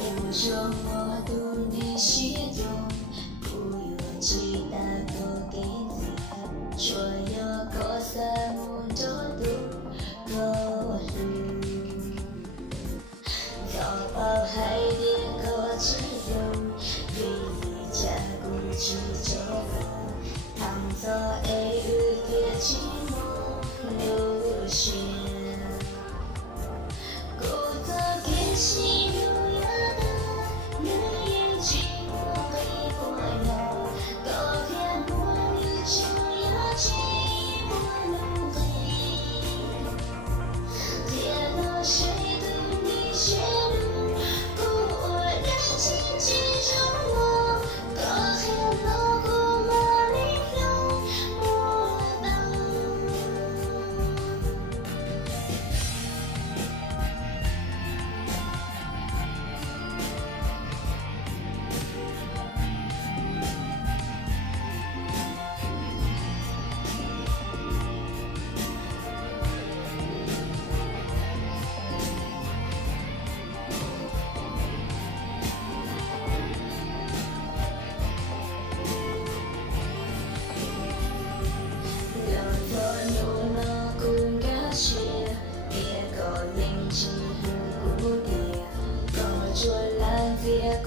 我说我读你写中，不用记得多给你，所有个什么都都过路，早报海的个只有，为你家过去走了，躺着爱有点寂寞流血，孤单的心。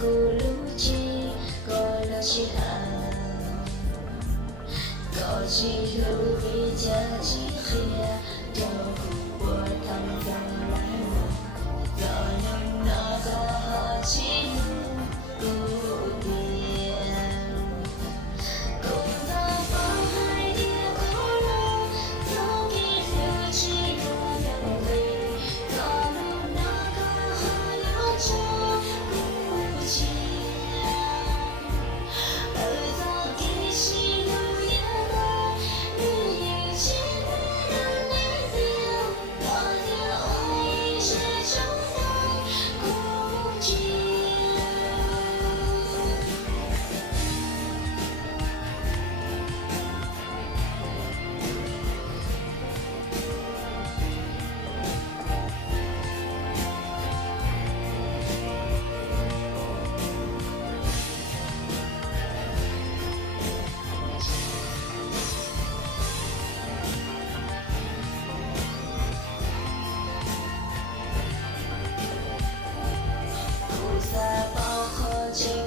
Cô lưu chi, cô là chi hào, cô chỉ lưu vì cha chỉ khía, cho cô qua thăm gần lại một, cho nên nó có chỉ lưu tiền, cùng ta bao hai đứa cô lâu, dẫu khi lưu chi cô nhận về, có lúc nó có hơi nhớ cho.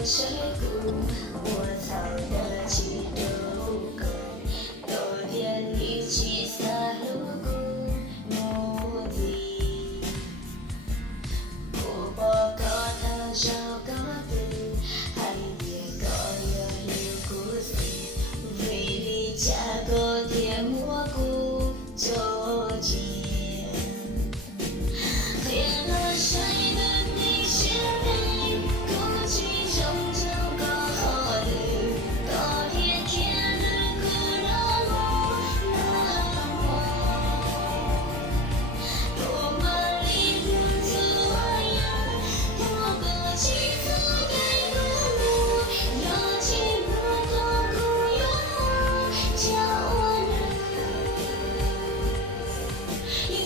Sẽ cùng mùa thảo đã chỉ đâu cần đầu tiên ý chỉ xa lúc cùng mùa gì cô bỏ có thao trao có từ hay để có nhờ liều của gì vì đi cha có tiền mua cô cho tiền tiền nó say đến đi sẽ đây cô chỉ Hãy subscribe cho kênh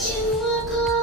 Ghiền Mì Gõ để không bỏ lỡ những video hấp dẫn.